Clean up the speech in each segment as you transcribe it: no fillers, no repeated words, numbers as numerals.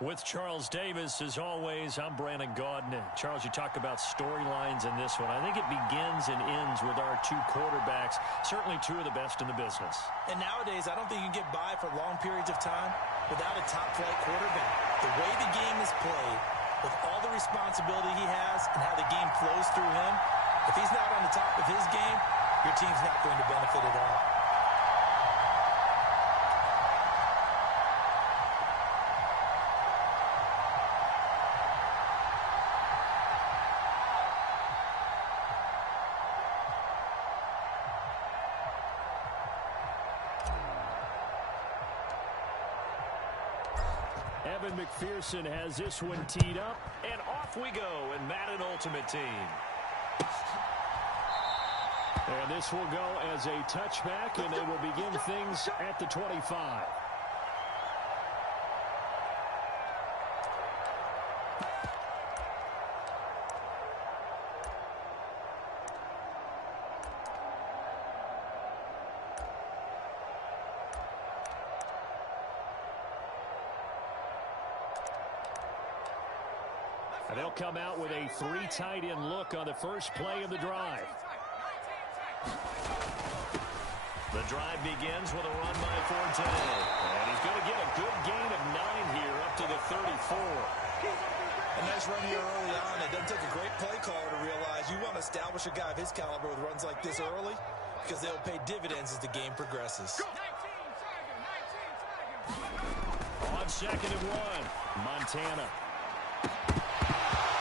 With Charles Davis, as always, I'm Brandon Gaudin. Charles, you talk about storylines in this one. I think it begins and ends with our two quarterbacks, certainly two of the best in the business. And nowadays, I don't think you can get by for long periods of time without a top-flight quarterback. The way the game is played, with all the responsibility he has and how the game flows through him, if he's not on the top of his game, your team's not going to benefit at all. Evan McPherson has this one teed up, and off we go in Madden Ultimate Team. And this will go as a touchback, and they will begin things at the 25. And they'll come out with a three tight end look on the first play of the drive. The drive begins with a run by Forte. And he's going to get a good gain of 9 here up to the 34. A nice run here early on. It doesn't take a great play caller to realize you want to establish a guy of his caliber with runs like this early because they'll pay dividends as the game progresses. On 2nd and 1, Montana.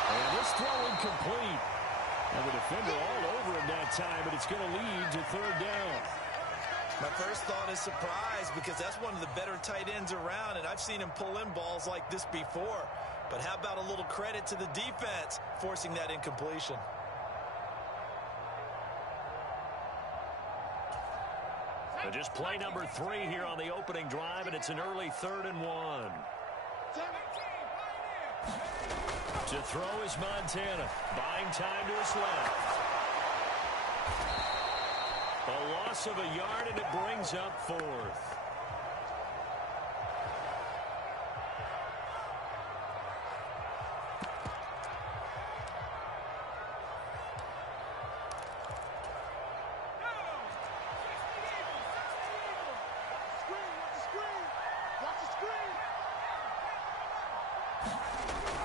And this throw incomplete. And the defender all over him that time, but it's going to lead to 3rd down. My first thought is surprise because that's one of the better tight ends around, and I've seen him pull in balls like this before. But how about a little credit to the defense forcing that incompletion? So just play number 3 here on the opening drive, and it's an early 3rd and 1. To throw is Montana, buying time to his left. A loss of a yard, and it brings up 4th.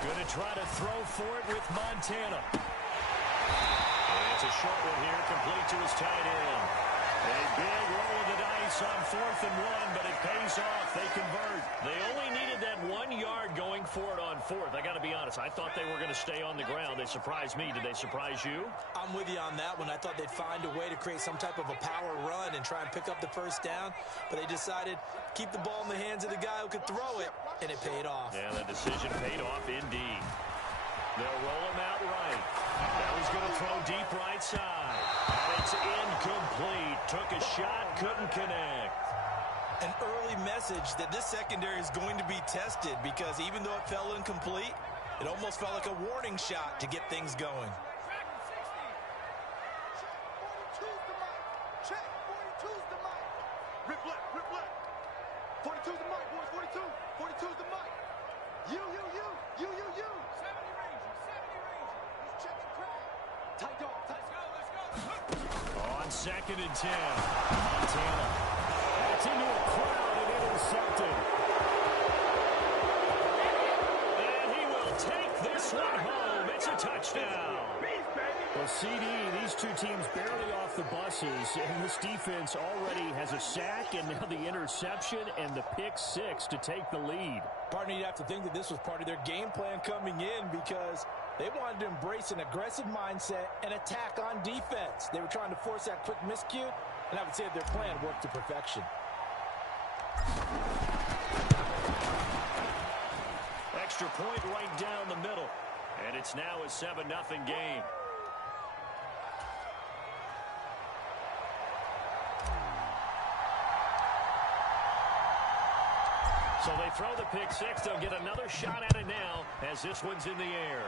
Going to try to throw for it with Montana. And it's a short one here, complete to his tight end. A big roll of the dice on 4th and 1, but it pays off. They convert. They only needed that 1 yard going for it on 4th. I got to be honest, I thought they were going to stay on the ground. They surprised me. Did they surprise you? I'm with you on that one. I thought they'd find a way to create some type of a power run and try and pick up the first down, but they decided keep the ball in the hands of the guy who could throw it, and it paid off. Yeah, that decision paid off indeed. They'll roll him out right. Now he's going to throw deep right side. And it's incomplete. Took a shot, couldn't connect. An early message that this secondary is going to be tested because even though it fell incomplete, it almost felt like a warning shot to get things going. Check, 42's the mic. Rip left, rip left. 42's the mic, boys, 42. 42's the mic. You. 70 Rangers. Let's check the crowd. Tight dog, let's go. On 2nd and 10, Montana. That's into a crowd and intercepted. And he will take this one home. It's a touchdown. Well, CD, these two teams barely off the buses, and this defense already has a sack and now the interception and the pick 6 to take the lead. Partner, you'd have to think that this was part of their game plan coming in because they wanted to embrace an aggressive mindset and attack on defense. They were trying to force that quick miscue, and I would say that their plan worked to perfection. Extra point right down the middle, and it's now a 7-0 game. So they throw the pick 6. They'll get another shot at it now as this one's in the air.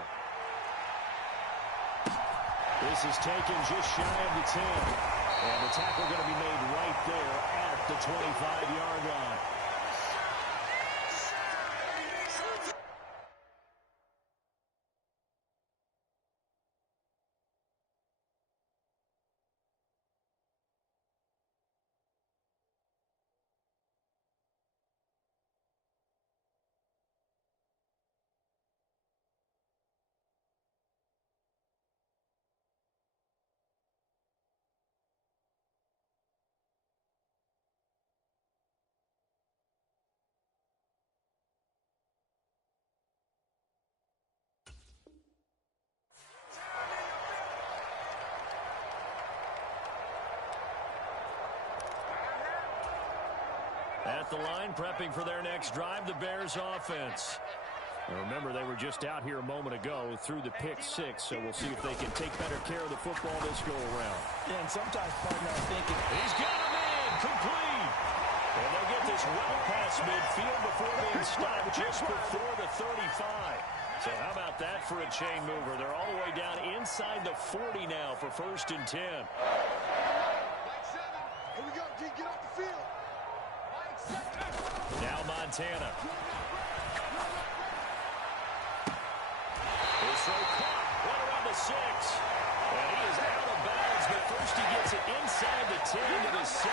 This is taken just shy of the 10. And the tackle going to be made right there at the 25-yard line. At the line, prepping for their next drive, the Bears offense. Now remember, they were just out here a moment ago through the pick six, so we'll see if they can take better care of the football this go-around. Yeah, and sometimes, partner, I'm thinking, he's got him in, complete. And they'll get this well past midfield before being stopped just before the 35. So how about that for a chain mover? They're all the way down inside the 40 now for 1st and 10. Here we go, D, get off the field. Now Montana. His throw caught, right around the 6. And he is out of bounds, but first he gets it inside the 10 to the 7.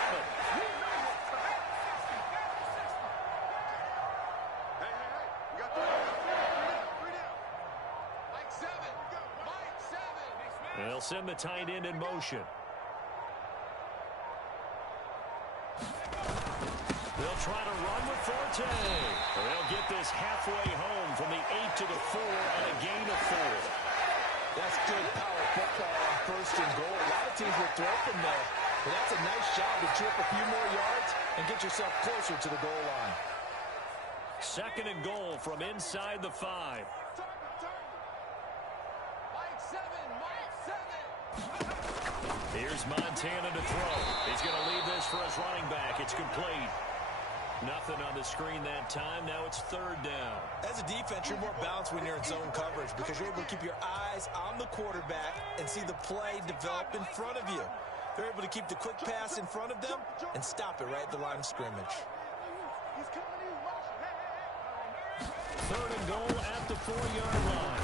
They'll send the tight end in motion. They'll try to run with Forte. They'll get this halfway home from the 8 to the 4 on a gain of 4. that's good power football on 1st and goal. A lot of teams will throw from there, but that's a nice job to chip a few more yards and get yourself closer to the goal line. 2nd and goal from inside the 5. Here's Montana to throw. He's going to leave this for his running back. It's complete. Nothing on the screen that time. Now it's 3rd down. As a defense, you're more balanced when you're in zone coverage because you're able to keep your eyes on the quarterback and see the play develop in front of you. They're able to keep the quick pass in front of them and stop it right at the line of scrimmage. 3rd and goal at the 4-yard line.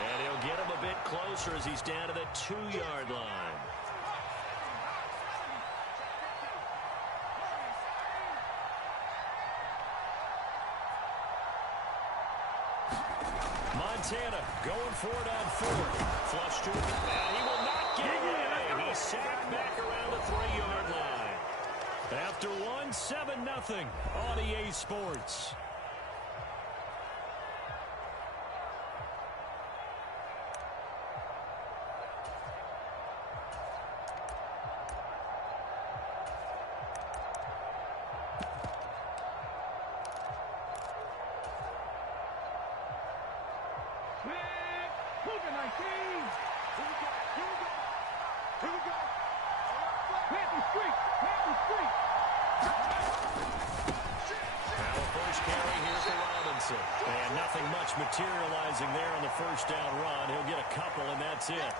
And he'll get him a bit closer as he's down to the 2-yard line. Montana going for it on 4th. Flush to him. And he will not get away. He's sacked back around the 3-yard line. After 1, 7-0 on EA Sports. And nothing much materializing there on the 1st down run. He'll get a couple, and that's it.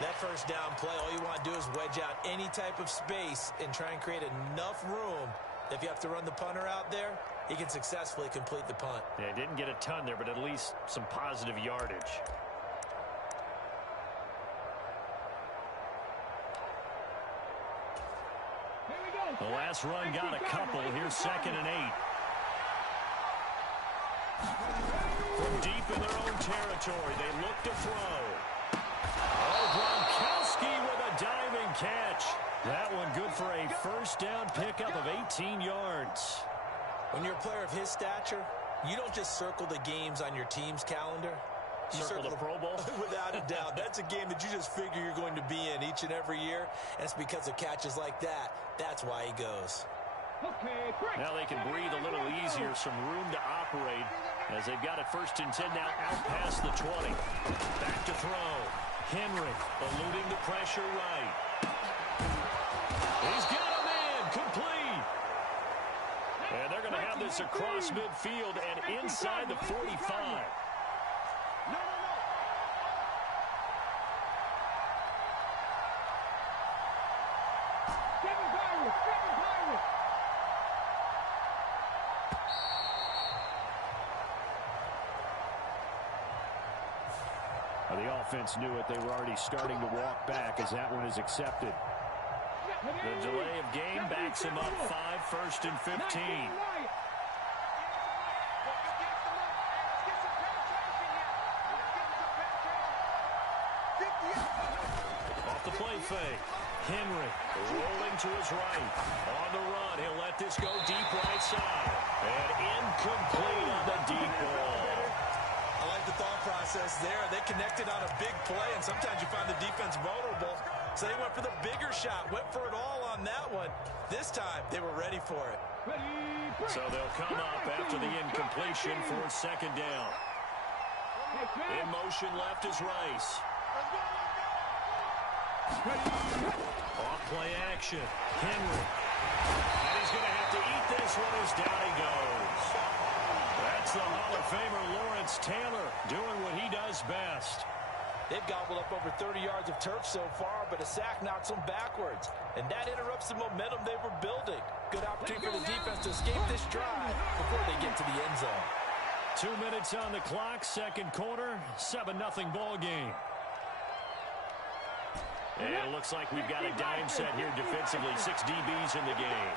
That 1st down play, all you want to do is wedge out any type of space and try and create enough room. If you have to run the punter out there, he can successfully complete the punt. Yeah, didn't get a ton there, but at least some positive yardage. The last run got a couple. Here's 2nd and 8. From deep in their own territory, they look to throw. Oh, Gronkowski with a diving catch. That one good for a 1st down pickup of 18 yards. When you're a player of his stature, you don't just circle the games on your team's calendar. You circle the Pro Bowl? Without a doubt. That's a game that you just figure you're going to be in each and every year. And it's because of catches like that. That's why he goes. Now they can breathe a little easier, some room to operate as they've got it 1st and 10 now out past the 20. Back to throw. Henry eluding the pressure right. He's got him in, complete. And they're going to have this across midfield and inside the 45. The offense knew it. They were already starting to walk back as that one is accepted. The delay of game backs him up 5, 1st and 15. Off the play fake. Henry rolling to his right. On the run, he'll let this go deep right side. And incomplete on the deep ball. I like the thought process there. They connected on a big play, and sometimes you find the defense vulnerable. So they went for the bigger shot, went for it all on that one. This time, they were ready for it. So they'll come up after the incompletion for second down. In motion left is Rice. Off play action. Henry. And he's going to have to eat this one as down he goes. That's the Hall of Famer Lawrence Taylor doing what he does best. They've gobbled up over 30 yards of turf so far, but a sack knocks them backwards. And that interrupts the momentum they were building. Good opportunity for the defense to escape this drive before they get to the end zone. 2 minutes on the clock, second quarter, 7-0 ball game. And it looks like we've got a dime set here defensively. 6 DBs in the game.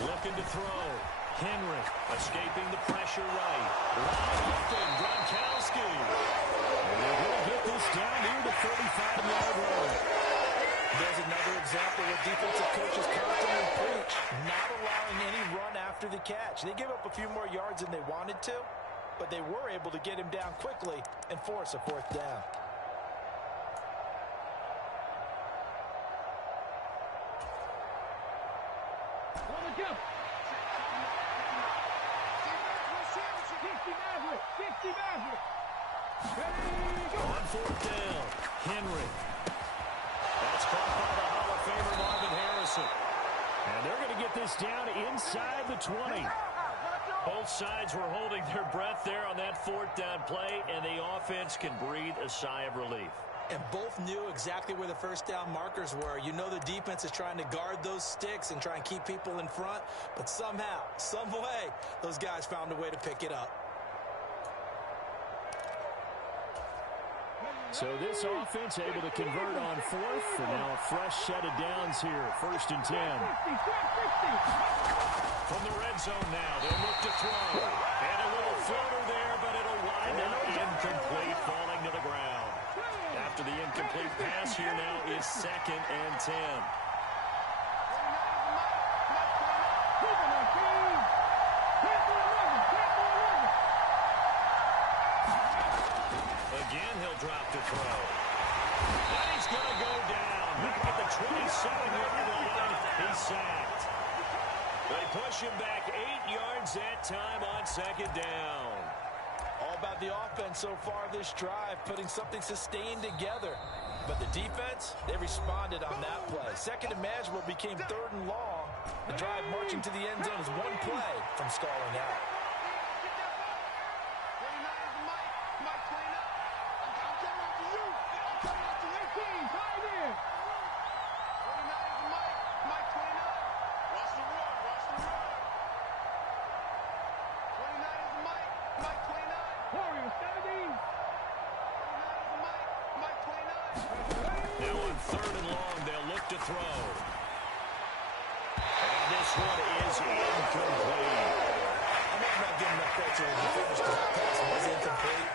Looking to throw. Henry escaping the pressure right. Wide open, Gronkowski. And they're going to get this down near the 35-yard line. There's another example where defensive coaches constantly preach, not allowing any run after the catch. They gave up a few more yards than they wanted to, but they were able to get him down quickly and force a fourth down. On fourth down, Henry. That's caught by the Hall of Famer Marvin Harrison. And they're going to get this down inside the 20. Both sides were holding their breath there on that fourth down play, and the offense can breathe a sigh of relief. And both knew exactly where the first down markers were. You know the defense is trying to guard those sticks and try and keep people in front, but somehow, some way, those guys found a way to pick it up. So this offense able to convert on fourth, and now a fresh set of downs here, 1st and 10. From the red zone now, they'll look to throw. And a little floater there, but it'll wind up incomplete, falling to the ground. After the incomplete pass here now is 2nd and 10. Again, he'll drop to throw. And he's going to go down. Back at the 27-yard line, he's sacked. They push him back 8 yards that time on 2nd down. All about the offense so far this drive, putting something sustained together. But the defense, they responded on that play. Second and manageable became 3rd and long. The drive marching to the end zone is one play from stalling out. Now on 3rd and long, they'll look to throw. And this one is incomplete. I'm not giving enough credit to him to finish because that pass was incomplete.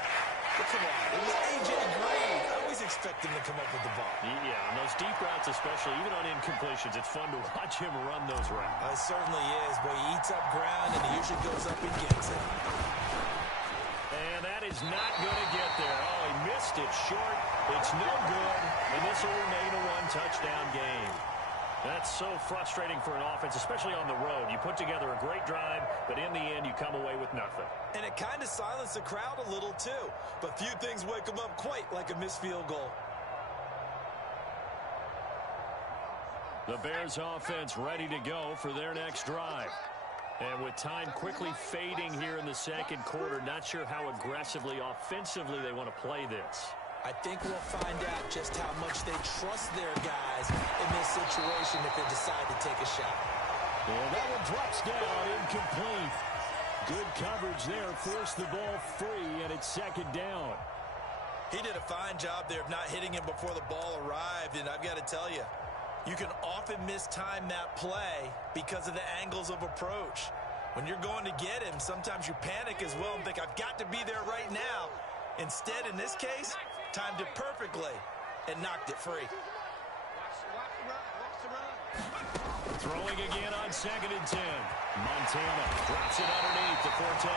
But come on, it was A.J. Green. I always expect him to come up with the ball. Yeah, on those deep routes especially, even on incompletions, it's fun to watch him run those routes. It certainly is. Boy, he eats up ground, and he usually goes up and gets it. And that is not going to get there. Oh, he missed it short. It's no good, and this will remain a one-touchdown game. That's so frustrating for an offense, especially on the road. You put together a great drive, but in the end, you come away with nothing. And it kind of silenced the crowd a little, too. But few things wake them up quite like a missed field goal. The Bears offense ready to go for their next drive. And with time quickly fading here in the second quarter, not sure how aggressively, offensively they want to play this. I think we'll find out just how much they trust their guys in this situation if they decide to take a shot. And that one drops down, incomplete. Good coverage there, forced the ball free, and it's 2nd down. He did a fine job there of not hitting him before the ball arrived, and I've got to tell you, you can often mistime that play because of the angles of approach. When you're going to get him, sometimes you panic as well and think, I've got to be there right now. Instead, in this case, timed it perfectly and knocked it free. Throwing again on 2nd and 10. Montana drops it underneath to Forte.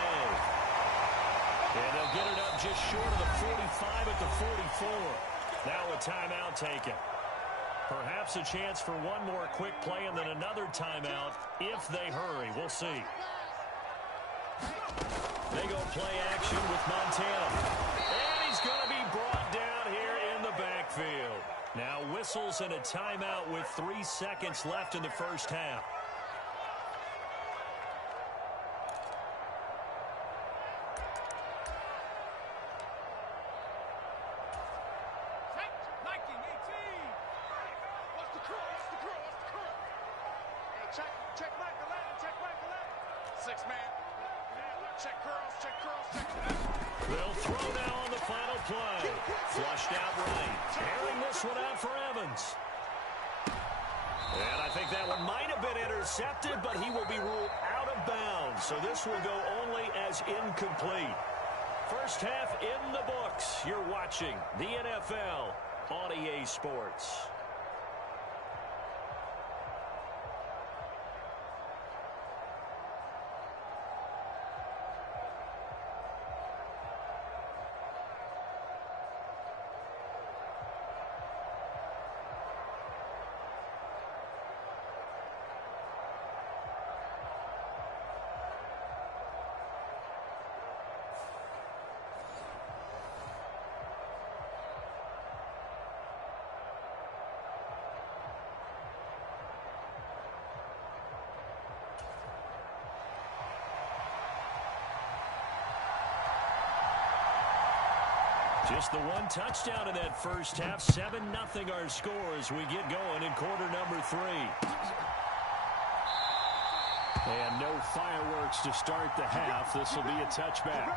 And they'll get it up just short of the 45 at the 44. Now a timeout taken. Perhaps a chance for one more quick play and then another timeout if they hurry. We'll see. They go play action with Montana. And he's going to be brought down here in the backfield. Now whistles and a timeout with 3 seconds left in the first half. They'll throw now on the final play. Flushed out right. Airing this one out for Evans. And I think that one might have been intercepted, but he will be ruled out of bounds. So this will go only as incomplete. First half in the books. You're watching the NFL on EA Sports. Just the one touchdown in that first half. 7-0 our score as we get going in quarter number 3. And no fireworks to start the half. This will be a touchback.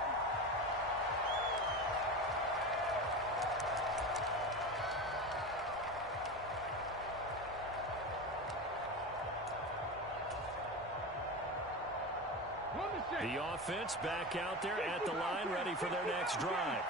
The offense back out there at the line, ready for their next drive.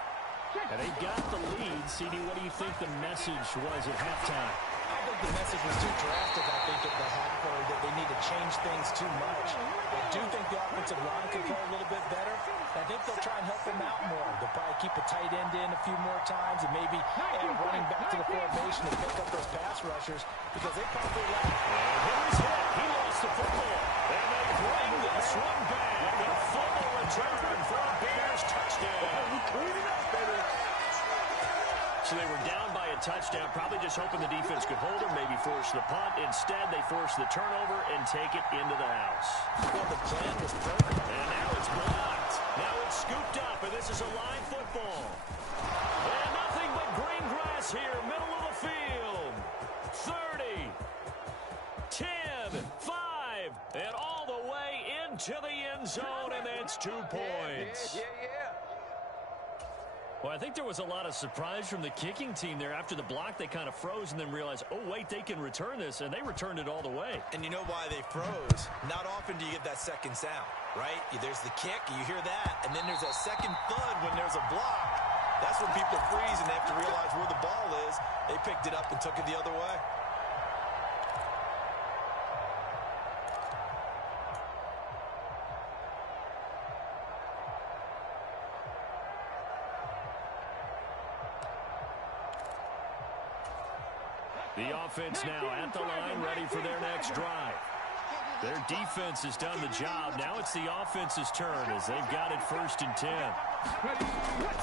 And they got the lead. CD, what do you think the message was at halftime? I think the message was too drastic, I think, at the half, or that they need to change things too much. I do think the offensive line can play a little bit better. I think they'll try and help them out more. They'll probably keep a tight end in a few more times and maybe add a running back to the formation to pick up those pass rushers because they probably lack. And here's hit. He lost the football. And they bring this one back. A fumble return for a Bears touchdown. So they were down by a touchdown, probably just hoping the defense could hold them, maybe force the punt. Instead, they force the turnover and take it into the house. Well, the plan was perfect. And now it's blocked. Now it's scooped up, and this is a line football. And nothing but green grass here, middle of the field. 30, 10, 5, and all the way into the end zone, and that's 2 points. Well, I think there was a lot of surprise from the kicking team there. After the block, they kind of froze and then realized, oh, wait, they can return this, and they returned it all the way. And you know why they froze? Not often do you get that second sound, right? There's the kick, you hear that, and then there's that second thud when there's a block. That's when people freeze and they have to realize where the ball is. They picked it up and took it the other way. The offense now at the line, ready for their next drive. Their defense has done the job. Now it's the offense's turn as they've got it 1st and 10.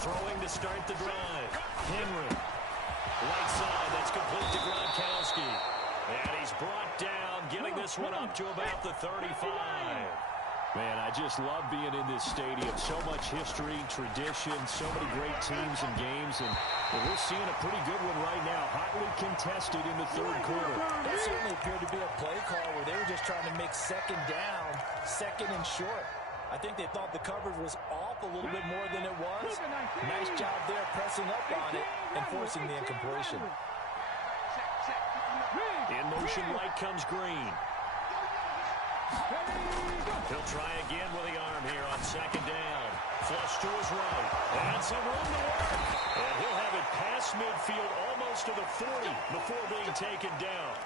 Throwing to start the drive. Henry. Right side, that's complete to Gronkowski. And he's brought down, getting this one up to about the 35. Man, I just love being in this stadium. So much history, tradition, so many great teams and games. And we're seeing a pretty good one right now. Hotly contested in the 3rd quarter. That certainly appeared to be a play call where they were just trying to make second down, second and short. I think they thought the coverage was off a little bit more than it was. Nice job there pressing up on it and forcing the incompletion. In motion right comes Green. He'll try again with the arm here on 2nd down. Flush to his right. And some room to work. And he'll have it past midfield almost to the 40 before being taken down.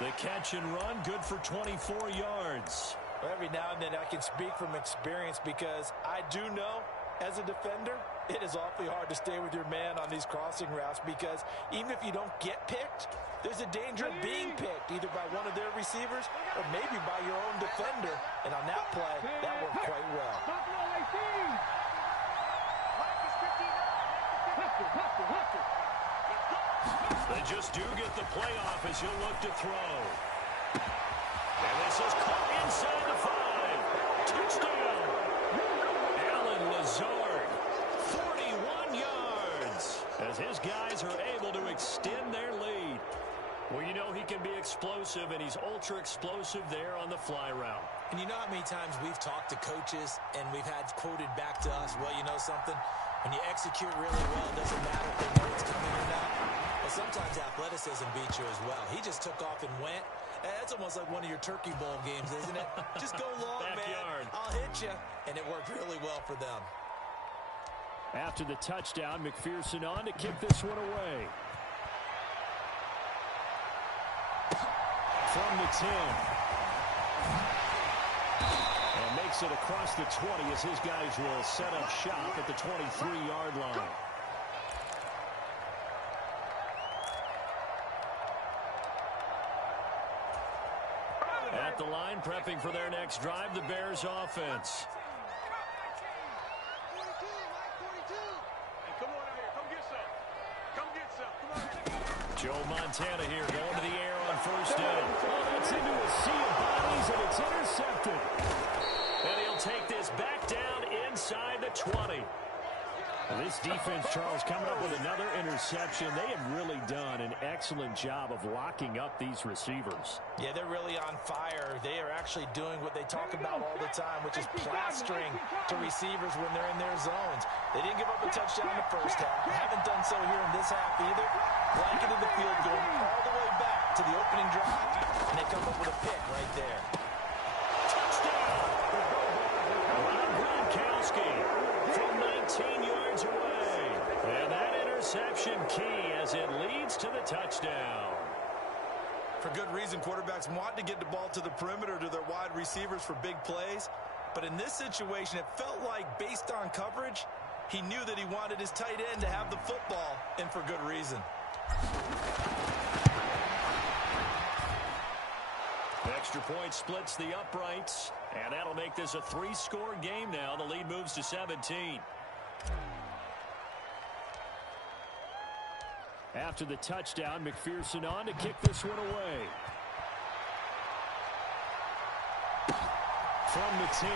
The catch and run, good for 24 yards. Every now and then I can speak from experience because I do know, as a defender, it is awfully hard to stay with your man on these crossing routes because even if you don't get picked, there's a danger of being picked either by one of their receivers or maybe by your own defender. And on that play, that worked quite well. They just do get the playoff as he'll look to throw. And this is caught inside the 5. Touchdown. Alan Lazard, 41 yards, as his guys are able to extend their lead. Well, you know he can be explosive, and he's ultra-explosive there on the fly route. And you know how many times we've talked to coaches and we've had quoted back to us, well, you know something? When you execute really well, it doesn't matter if they know it's coming or not. But sometimes athleticism beats you as well. He just took off and went. That's almost like one of your Turkey Bowl games, isn't it? Just go long, Backyard. man. I'll hit you. And it worked really well for them. After the touchdown, McPherson on to kick this one away. From the 10. And makes it across the 20 as his guys will set up shop at the 23-yard line. At the line, prepping for their next drive, the Bears offense. Joe Montana here going to the air on first down. Oh, that's into a sea of bodies, and it's intercepted. And he'll take this back down inside the 20. Well, this defense, Charles, coming up with another interception. They have really done an excellent job of locking up these receivers. Yeah, they're really on fire. They are actually doing what they talk about all the time, which is plastering to receivers when they're in their zones. They didn't give up a touchdown in the first half. They haven't done so here in this half either. Blanketed the field going all the way back to the opening drive, and they come up with a pick right there. Touchdown! Rob Gronkowski from 19 yards away. And that interception key as it leads to the touchdown. For good reason, quarterbacks want to get the ball to the perimeter to their wide receivers for big plays. But in this situation, it felt like, based on coverage, he knew that he wanted his tight end to have the football, and for good reason. Extra point splits the uprights, and that'll make this a 3-score game now. The lead moves to 17. After the touchdown, McPherson on to kick this one away. From the 10.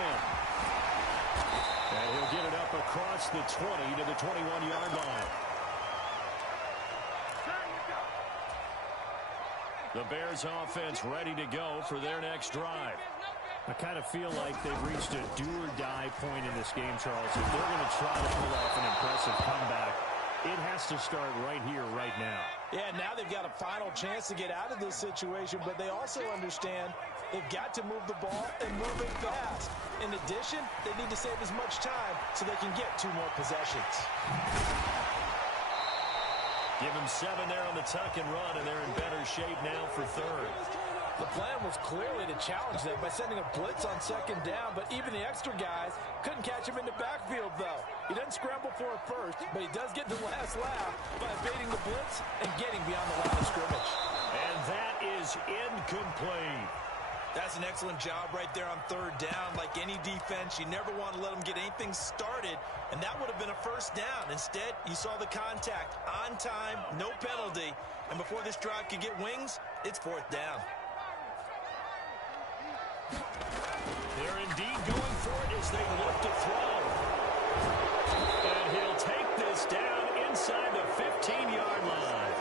And he'll get it up across the 20 to the 21-yard line. The Bears offense ready to go for their next drive. I kind of feel like they've reached a do-or-die point in this game, Charles. If they're going to try to pull off an impressive comeback, it has to start right here, right now. Yeah, now they've got a final chance to get out of this situation, but they also understand they've got to move the ball and move it fast. In addition, they need to save as much time so they can get 2 more possessions. Give him 7 there on the tuck and run, and they're in better shape now for third. The plan was clearly to challenge them by sending a blitz on second down, but even the extra guys couldn't catch him in the backfield, though. He doesn't scramble for it first, but he does get the last laugh by evading the blitz and getting beyond the line of scrimmage. And that is incomplete. That's an excellent job right there on third down. Like any defense, you never want to let them get anything started, and that would have been a first down. Instead, you saw the contact on time, no penalty, and before this drive could get wings, it's fourth down. They're indeed going for it as they look to throw. And he'll take this down inside the 15-yard line.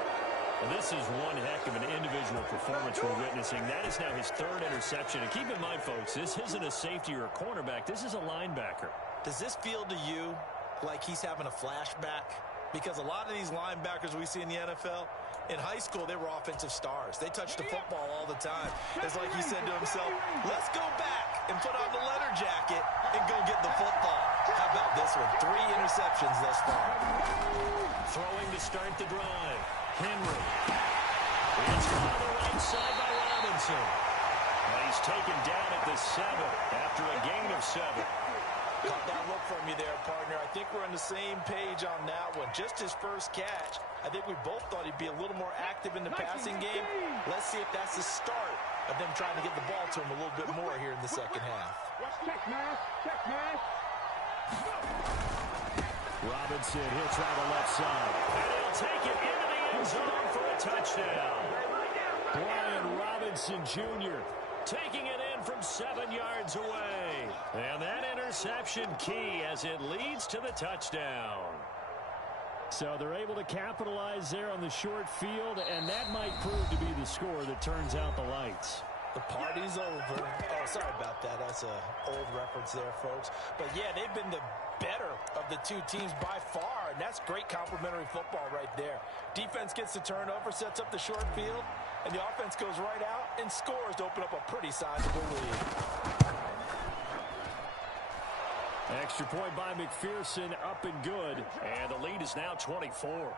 Well, this is one heck of an individual performance we're witnessing. That is now his 3rd interception. And keep in mind, folks, this isn't a safety or a cornerback. This is a linebacker. Does this feel to you like he's having a flashback? Because a lot of these linebackers we see in the NFL, in high school, they were offensive stars. They touched the football all the time. It's like he said to himself, let's go back and put on the leather jacket and go get the football. How about this one? 3 interceptions thus far. Throwing to start the drive. Henry. It's on the right side by Rodgers. Robinson. Well, he's taken down at the 7 after a gain of 7. Caught that look from you there, partner. I think we're on the same page on that one. Just his first catch. I think we both thought he'd be a little more active in the passing game. Let's see if that's the start of them trying to get the ball to him a little bit more here in the second half. Check man. Robinson hits right the left side. And he'll take it into the end zone for a touchdown. Brian Robinson Jr. taking it in from 7 yards away. And that interception key as it leads to the touchdown. So they're able to capitalize there on the short field, and that might prove to be the score that turns out the lights. The party's over. Oh, sorry about that. That's an old reference there, folks. But, yeah, they've been the better of the two teams by far, and that's great complimentary football right there. Defense gets the turnover, sets up the short field, and the offense goes right out and scores to open up a pretty sizable lead. Extra point by McPherson, up and good. And the lead is now 24.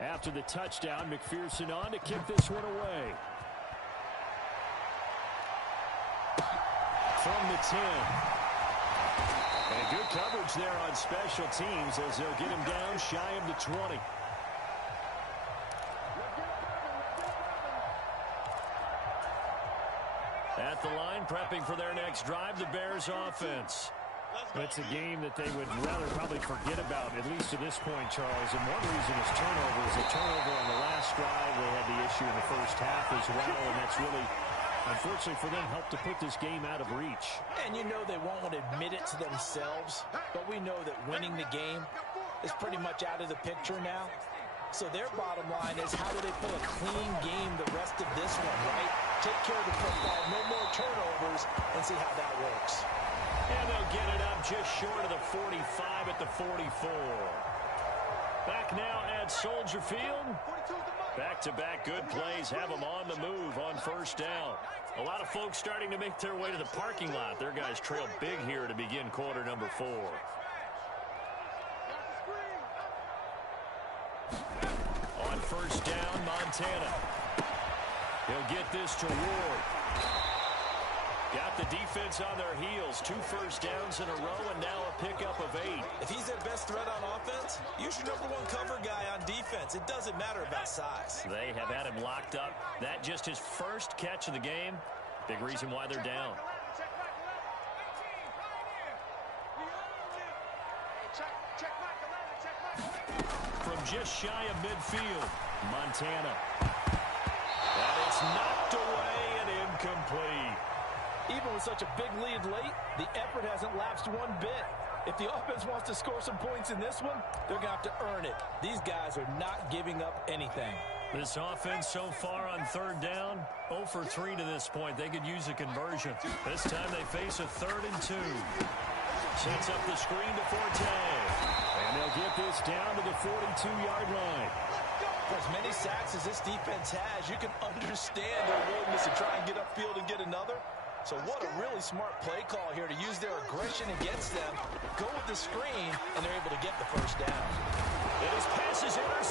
After the touchdown, McPherson on to kick this one away. From the 10. And good coverage there on special teams as they'll get him down shy of the 20. At the line, prepping for their next drive, the Bears offense. It's a game that they would rather probably forget about, at least to this point, Charles. And one reason is turnovers. A turnover on the last drive. They had the issue in the first half as well, and that's really, unfortunately for them, helped to put this game out of reach. And you know they won't want to admit it to themselves, but we know that winning the game is pretty much out of the picture now. So their bottom line is, how do they play a clean game the rest of this one, right? Take care of the football, no more turnovers, and see how that works. And they'll get it up just short of the 45 at the 44. Back now at Soldier Field. Back-to-back good plays have them on the move on first down. A lot of folks starting to make their way to the parking lot. Their guys trail big here to begin quarter number 4. On first down, Montana. He'll get this to Ward. Got the defense on their heels. 2 first downs in a row and now a pickup of 8. If he's their best threat on offense, use your #1 cover guy on defense. It doesn't matter about size. They have had him locked up. That just his first catch of the game. Big reason why they're down. From just shy of midfield, Montana. And it's knocked away and incomplete. Even with such a big lead late, the effort hasn't lapsed one bit. If the offense wants to score some points in this one, they're going to have to earn it. These guys are not giving up anything. This offense so far on third down, 0 for 3 to this point. They could use a conversion. This time they face a 3rd and 2. Sets up the screen to Forte. And they'll get this down to the 42-yard line. For as many sacks as this defense has, you can understand their willingness to try and get upfield and get another. So what a really smart play call here to use their aggression against them, go with the screen, and they're able to get the first down. And his pass is intercepted.